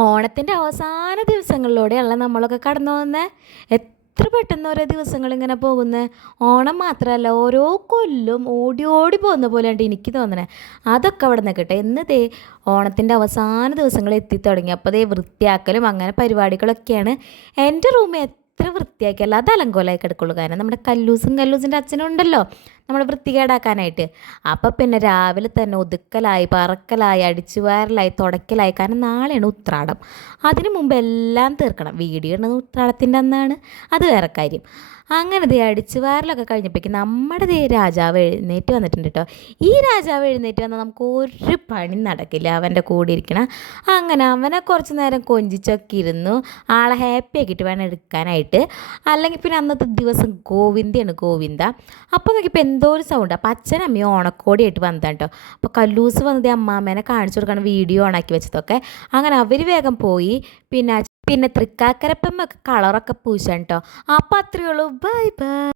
ഓണത്തിൻ്റെ അവസാന ദിവസങ്ങളിലൂടെയല്ല നമ്മളൊക്കെ കടന്നു പോകുന്നത്. എത്ര പെട്ടെന്ന് ഓരോ ദിവസങ്ങളിങ്ങനെ പോകുന്നത്. ഓണം മാത്രമല്ല, ഓരോ കൊല്ലും ഓടി ഓടി പോകുന്ന പോലെയാണ് എനിക്ക് തോന്നണേ. അതൊക്കെ അവിടെ നിൽക്കട്ടെ, എന്ന് ദേ ഓണത്തിൻ്റെ അവസാന ദിവസങ്ങൾ എത്തിത്തുടങ്ങി. അപ്പോൾ ദേ വൃത്തിയാക്കലും അങ്ങനെ പരിപാടികളൊക്കെയാണ്. എൻ്റെ റൂം എത്ര വൃത്തിയാക്കിയല്ല അത് അലങ്കോലമായി കിടക്കുള്ളൂ. കാരണം നമ്മുടെ കല്ലൂസിൻ്റെ അച്ഛനും ഉണ്ടല്ലോ നമ്മൾ വൃത്തികേടാക്കാനായിട്ട്. അപ്പം പിന്നെ രാവിലെ തന്നെ ഒതുക്കലായി, പറക്കലായി, അടിച്ചുവാരലായി, തുടയ്ക്കലായി. കാരണം നാളെയാണ് ഉത്രാടം. അതിന് മുമ്പ് എല്ലാം തീർക്കണം. വീഡിയോ ഇടുന്നത് ഉത്രാടത്തിൻ്റെ അന്നാണ്, അത് വേറെ കാര്യം. അങ്ങനെ ദേ അടിച്ചുവാരലൊക്കെ കഴിഞ്ഞപ്പോഴേക്കും നമ്മുടെ ദേ രാജാവ് എഴുന്നേറ്റ് വന്നിട്ടുണ്ട് കേട്ടോ. ഈ രാജാവ് എഴുന്നേറ്റ് വന്നാൽ നമുക്ക് ഒരു പണി നടക്കില്ല അവൻ്റെ കൂടെ ഇരിക്കണം. അങ്ങനെ അവനെ കുറച്ച് നേരം കൊഞ്ചിച്ചൊക്കെ ഇരുന്നു ആളെ ഹാപ്പി ആക്കിയിട്ട് വേണം എടുക്കാനായിട്ട്. അല്ലെങ്കിൽ പിന്നെ അന്നത്തെ ദിവസം ഗോവിന്ദയാണ്, ഗോവിന്ദ. അപ്പോൾ നോക്കിയപ്പോൾ എന്തോ ഒരു സൗണ്ട്. അപ്പോൾ അച്ഛനും അമ്മയും ഓണക്കോടിയായിട്ട് വന്നതാണ് കേട്ടോ. അപ്പോൾ കല്ലൂസ് വന്നത് അമ്മാമ്മേനെ കാണിച്ചു കൊടുക്കണം, വീഡിയോ ഓണാക്കി വെച്ചതൊക്കെ. അങ്ങനെ അവർ വേഗം പോയി. പിന്നെ തൃക്കാക്കരപ്പമ്മൊക്കെ കളറൊക്കെ പൂശാൻ കേട്ടോ. അപ്പോൾ അത്രയേ ഉള്ളൂ. Bye bye.